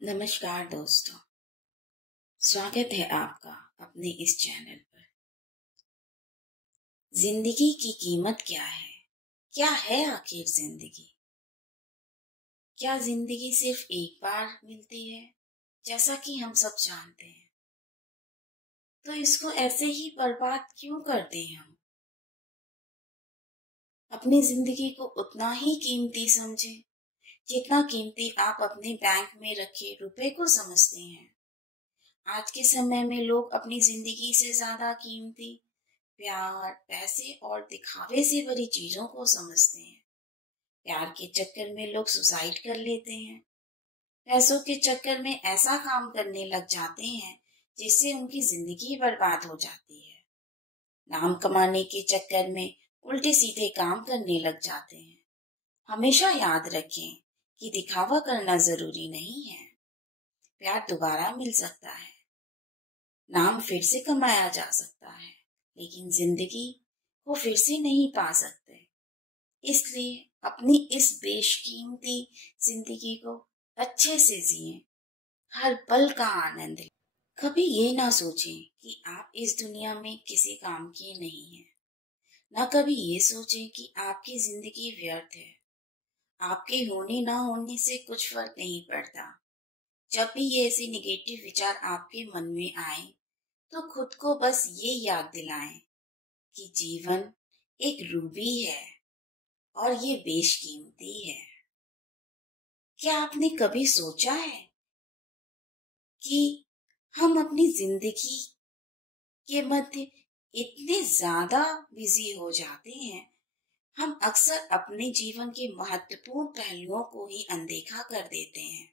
नमस्कार दोस्तों। स्वागत है आपका अपने इस चैनल पर। जिंदगी की कीमत क्या है? क्या है आखिर जिंदगी? क्या जिंदगी सिर्फ एक बार मिलती है जैसा कि हम सब जानते हैं? तो इसको ऐसे ही बर्बाद क्यों करते हैं हम? अपनी जिंदगी को उतना ही कीमती समझें जितना कीमती आप अपने बैंक में रखे रुपए को समझते हैं। आज के समय में लोग अपनी जिंदगी से ज्यादा कीमती प्यार, पैसे और दिखावे से भरी चीजों को समझते हैं। प्यार के चक्कर में लोग सुसाइड कर लेते हैं। पैसों के चक्कर में ऐसा काम करने लग जाते हैं जिससे उनकी जिंदगी बर्बाद हो जाती है। नाम कमाने के चक्कर में उल्टे सीधे काम करने लग जाते हैं। हमेशा याद रखें कि दिखावा करना जरूरी नहीं है। प्यार दोबारा मिल सकता है, नाम फिर से कमाया जा सकता है, लेकिन जिंदगी को फिर से नहीं पा सकते। इसलिए अपनी इस बेशकीमती जिंदगी को अच्छे से जिएं, हर पल का आनंद लें। कभी ये ना सोचें कि आप इस दुनिया में किसी काम के नहीं हैं। ना कभी ये सोचें कि आपकी जिंदगी व्यर्थ है। आपके होने ना होने से कुछ फर्क नहीं पड़ता। जब भी ये ऐसे निगेटिव विचार आपके मन में आए तो खुद को बस ये याद दिलाएं कि जीवन एक रूबी है और ये बेशकीमती है। क्या आपने कभी सोचा है कि हम अपनी जिंदगी के मध्य इतने ज्यादा बिजी हो जाते हैं, हम अक्सर अपने जीवन के महत्वपूर्ण पहलुओं को ही अनदेखा कर देते हैं।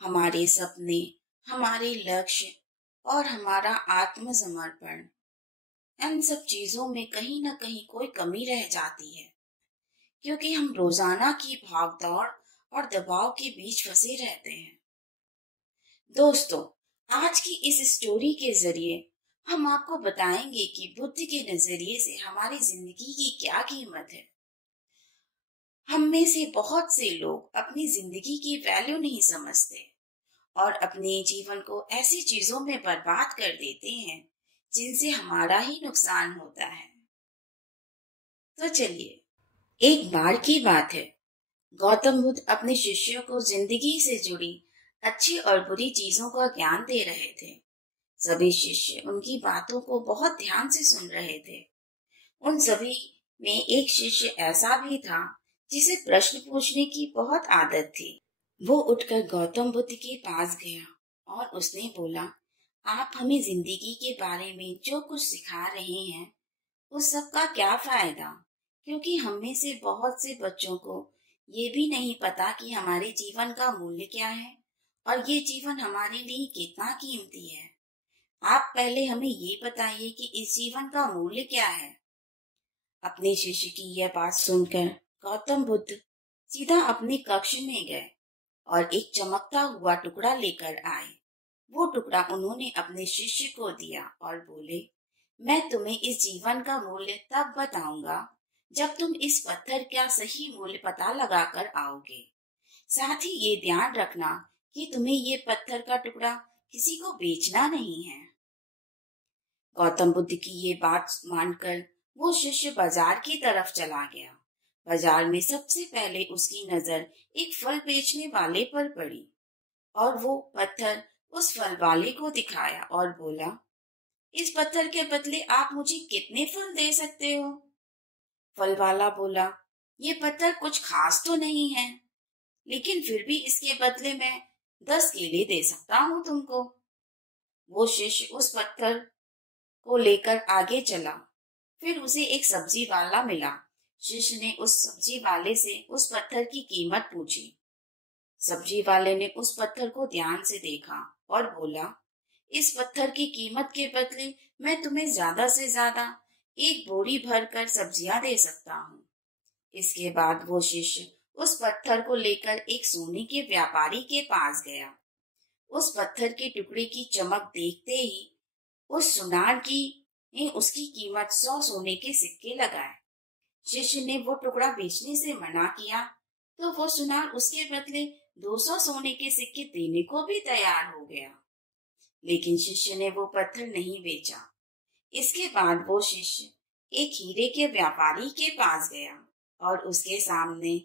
हमारे सपने, हमारे लक्ष्य और हमारा आत्मसमर्पण, इन सब चीजों में कहीं ना कहीं कोई कमी रह जाती है, क्योंकि हम रोजाना की भागदौड़ और दबाव के बीच फंसे रहते हैं। दोस्तों, आज की इस स्टोरी के जरिए हम आपको बताएंगे कि बुद्ध के नजरिए से हमारी जिंदगी की क्या कीमत है। हम में से बहुत से लोग अपनी जिंदगी की वैल्यू नहीं समझते और अपने जीवन को ऐसी चीजों में बर्बाद कर देते हैं जिनसे हमारा ही नुकसान होता है। तो चलिए, एक बार की बात है, गौतम बुद्ध अपने शिष्यों को जिंदगी से जुड़ी अच्छी और बुरी चीजों का ज्ञान दे रहे थे। सभी शिष्य उनकी बातों को बहुत ध्यान से सुन रहे थे। उन सभी में एक शिष्य ऐसा भी था जिसे प्रश्न पूछने की बहुत आदत थी। वो उठकर गौतम बुद्ध के पास गया और उसने बोला, आप हमें जिंदगी के बारे में जो कुछ सिखा रहे हैं उस सब का क्या फायदा, क्योंकि हम में से बहुत से बच्चों को ये भी नहीं पता कि हमारे जीवन का मूल्य क्या है और ये जीवन हमारे लिए कितना कीमती है। आप पहले हमें ये बताइए कि इस जीवन का मूल्य क्या है। अपने शिष्य की यह बात सुनकर गौतम बुद्ध सीधा अपने कक्ष में गए और एक चमकता हुआ टुकड़ा लेकर आए। वो टुकड़ा उन्होंने अपने शिष्य को दिया और बोले, मैं तुम्हें इस जीवन का मूल्य तब बताऊंगा जब तुम इस पत्थर का सही मूल्य पता लगाकर आओगे। साथ ही ये ध्यान रखना कि तुम्हें ये पत्थर का टुकड़ा किसी को बेचना नहीं है। गौतम बुद्ध की ये बात मानकर वो शिष्य बाजार की तरफ चला गया। बाजार में सबसे पहले उसकी नजर एक फल बेचने वाले पर पड़ी और वो पत्थर उस फल वाले को दिखाया और बोला, इस पत्थर के बदले आप मुझे कितने फल दे सकते हो? फल वाला बोला, ये पत्थर कुछ खास तो नहीं है, लेकिन फिर भी इसके बदले मैं 10 केले दे सकता हूँ तुमको। वो शिष्य उस पत्थर को लेकर आगे चला। फिर उसे एक सब्जी वाला मिला। शिष्य ने उस सब्जी वाले से उस पत्थर की कीमत पूछी। सब्जी वाले ने उस पत्थर को ध्यान से देखा और बोला, इस पत्थर की कीमत के बदले मैं तुम्हें ज्यादा से ज्यादा एक बोरी भर कर सब्जियां दे सकता हूँ। इसके बाद वो शिष्य उस पत्थर को लेकर एक सोने के व्यापारी के पास गया। उस पत्थर के टुकड़े की चमक देखते ही उस सुनार की ने उसकी कीमत 100 सोने के सिक्के लगाए। शिष्य ने वो टुकड़ा बेचने से मना किया तो वो सुनार उसके बदले 200 सोने के सिक्के देने को भी तैयार हो गया। लेकिन शिष्य ने वो पत्थर नहीं बेचा। इसके बाद वो शिष्य एक हीरे के व्यापारी के पास गया और उसके सामने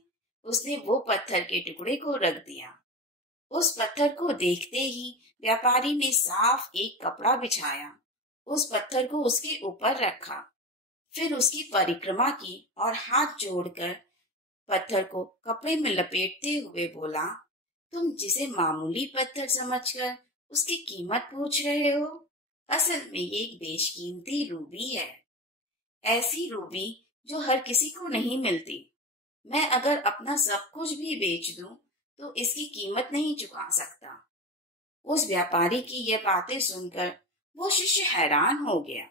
उसने वो पत्थर के टुकड़े को रख दिया। उस पत्थर को देखते ही व्यापारी ने साफ एक कपड़ा बिछाया, उस पत्थर को उसके ऊपर रखा, फिर उसकी परिक्रमा की और हाथ जोड़कर पत्थर को कपड़े में लपेटते हुए बोला, तुम जिसे मामूली पत्थर समझकर उसकी कीमत पूछ रहे हो, असल में ये एक बेशकीमती रूबी है। ऐसी रूबी जो हर किसी को नहीं मिलती। मैं अगर अपना सब कुछ भी बेच दूं तो इसकी कीमत नहीं चुका सकता। उस व्यापारी की यह बातें सुनकर वो शिष्य हैरान हो गया।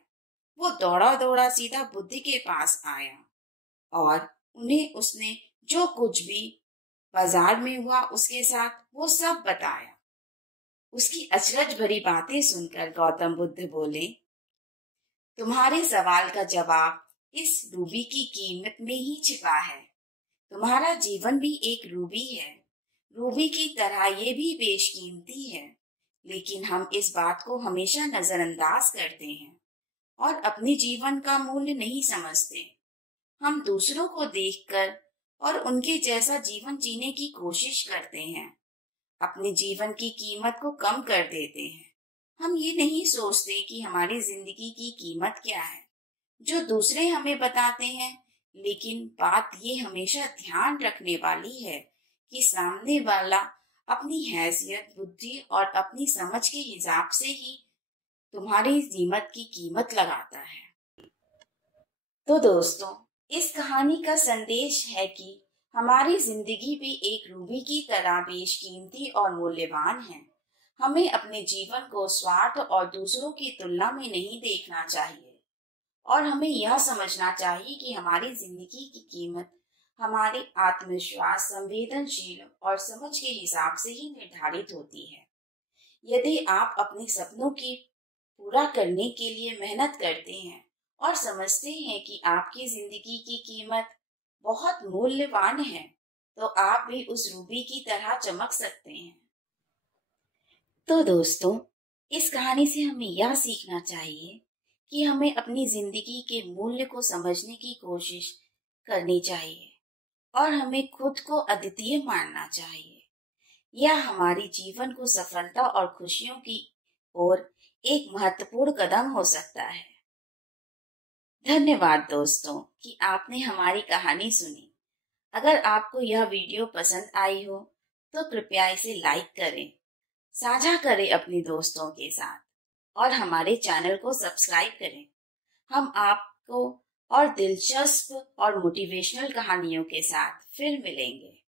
वो दौड़ा दौड़ा सीधा बुद्धि के पास आया और उन्हें उसने जो कुछ भी बाजार में हुआ उसके साथ वो सब बताया। उसकी अचरज भरी बातें सुनकर गौतम बुद्ध बोले, तुम्हारे सवाल का जवाब इस रूबी की कीमत में ही छिपा है। तुम्हारा जीवन भी एक रूबी है। रूबी की तरह ये भी बेशकीमती है, लेकिन हम इस बात को हमेशा नजरअंदाज करते हैं और अपने जीवन का मूल्य नहीं समझते। हम दूसरों को देखकर और उनके जैसा जीवन जीने की कोशिश करते हैं, अपने जीवन की कीमत को कम कर देते हैं। हम ये नहीं सोचते कि हमारी जिंदगी की कीमत क्या है, जो दूसरे हमें बताते हैं। लेकिन बात ये हमेशा ध्यान रखने वाली है कि सामने वाला अपनी हैसियत, बुद्धि और अपनी समझ के हिसाब से ही तुम्हारी कीमत लगाता है। तो दोस्तों, इस कहानी का संदेश है कि हमारी जिंदगी भी एक रूबी की तरह बेशकीमती और मूल्यवान है। हमें अपने जीवन को स्वार्थ और दूसरों की तुलना में नहीं देखना चाहिए और हमें यह समझना चाहिए कि हमारी जिंदगी की कीमत हमारे आत्मविश्वास, संवेदनशील और समझ के हिसाब से ही निर्धारित होती है। यदि आप अपने सपनों की पूरा करने के लिए मेहनत करते हैं और समझते हैं कि आपकी जिंदगी की कीमत बहुत मूल्यवान है, तो आप भी उस रूबी की तरह चमक सकते हैं। तो दोस्तों, इस कहानी से हमें यह सीखना चाहिए कि हमें अपनी जिंदगी के मूल्य को समझने की कोशिश करनी चाहिए और हमें खुद को अद्वितीय मानना चाहिए। यह हमारे जीवन को सफलता और खुशियों की ओर एक महत्वपूर्ण कदम हो सकता है। धन्यवाद दोस्तों कि आपने हमारी कहानी सुनी। अगर आपको यह वीडियो पसंद आई हो तो कृपया इसे लाइक करें, साझा करें अपने दोस्तों के साथ और हमारे चैनल को सब्सक्राइब करें। हम आपको और दिलचस्प और मोटिवेशनल कहानियों के साथ फिर मिलेंगे।